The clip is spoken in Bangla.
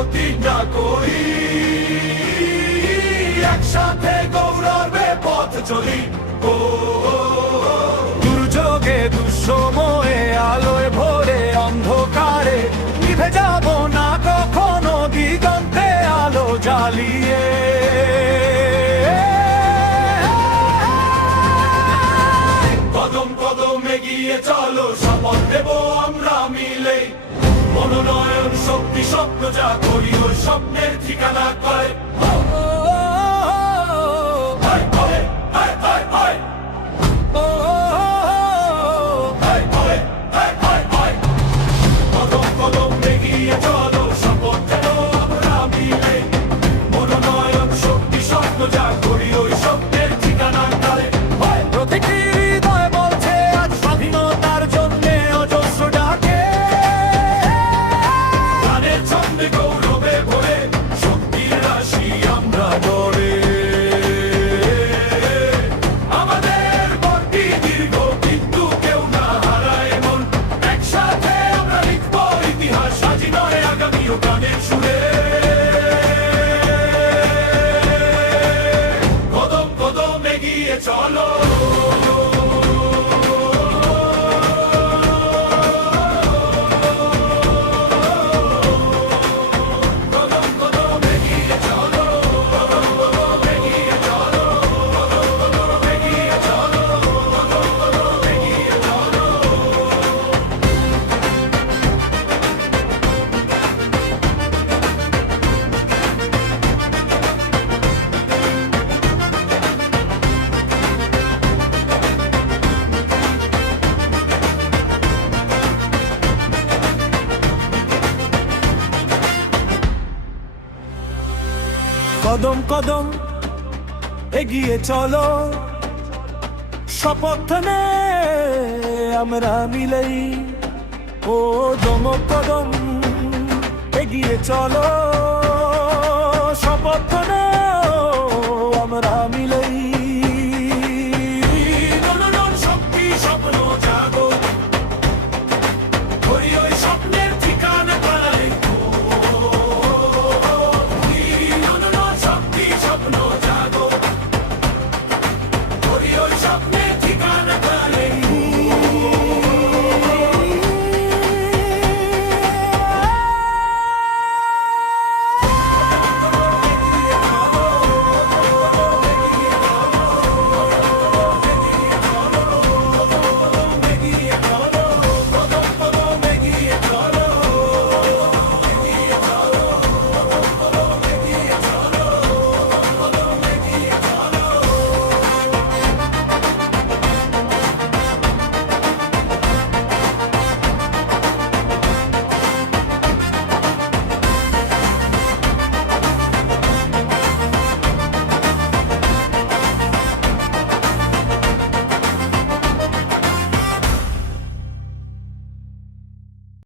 প্রতিজ্ঞা করি, একসাথে গৌরবে পথ চলি। দুর্যোগে দুঃসময়ে আলোয় ভরে অন্ধকারে নিভে যাব না কখনো দিগন্তে আলো জ্বালিয়ে। কদম কদম এগিয়ে চলো, শপথ দেব আমরা মিলে। মনোনয়ন শক্তি স্বপ্ন যা করি ওই স্বপ্নের ঠিকানা করে। কদম কদম এগিয়ে চলো, শপথ দেব আমরা মিলে। মনোনয়ন শক্তি স্বপ্ন যা করি ওই স্বপ্নের ঠিকানা করে। প্রতিটি হৃদয় বলছে আজ স্বাধীনতার জন্যে অজস্র ডাকে। গানের ছন্দে গৌরবে ভরে শক্তির রাশি আমরা গড়ে। আমাদের গতি দীর্ঘ কিন্তু কেউ না হারায় মন। একসাথে আমরা লিখব ইতিহাস, আজ নয় আগামী ও গানের সুরে। কদম কদম এগিয়ে চলো। কদম কদম এগিয়ে চলো, কদম কদম এগিয়ে চলো, কদম কদম এগিয়ে চলো, কদম কদম এগিয়ে চলো। কদম কদম এগিয়ে চলো, শপথ নে আমরা মিলেই। ও দমক কদম এগিয়ে চলো, শপথ নে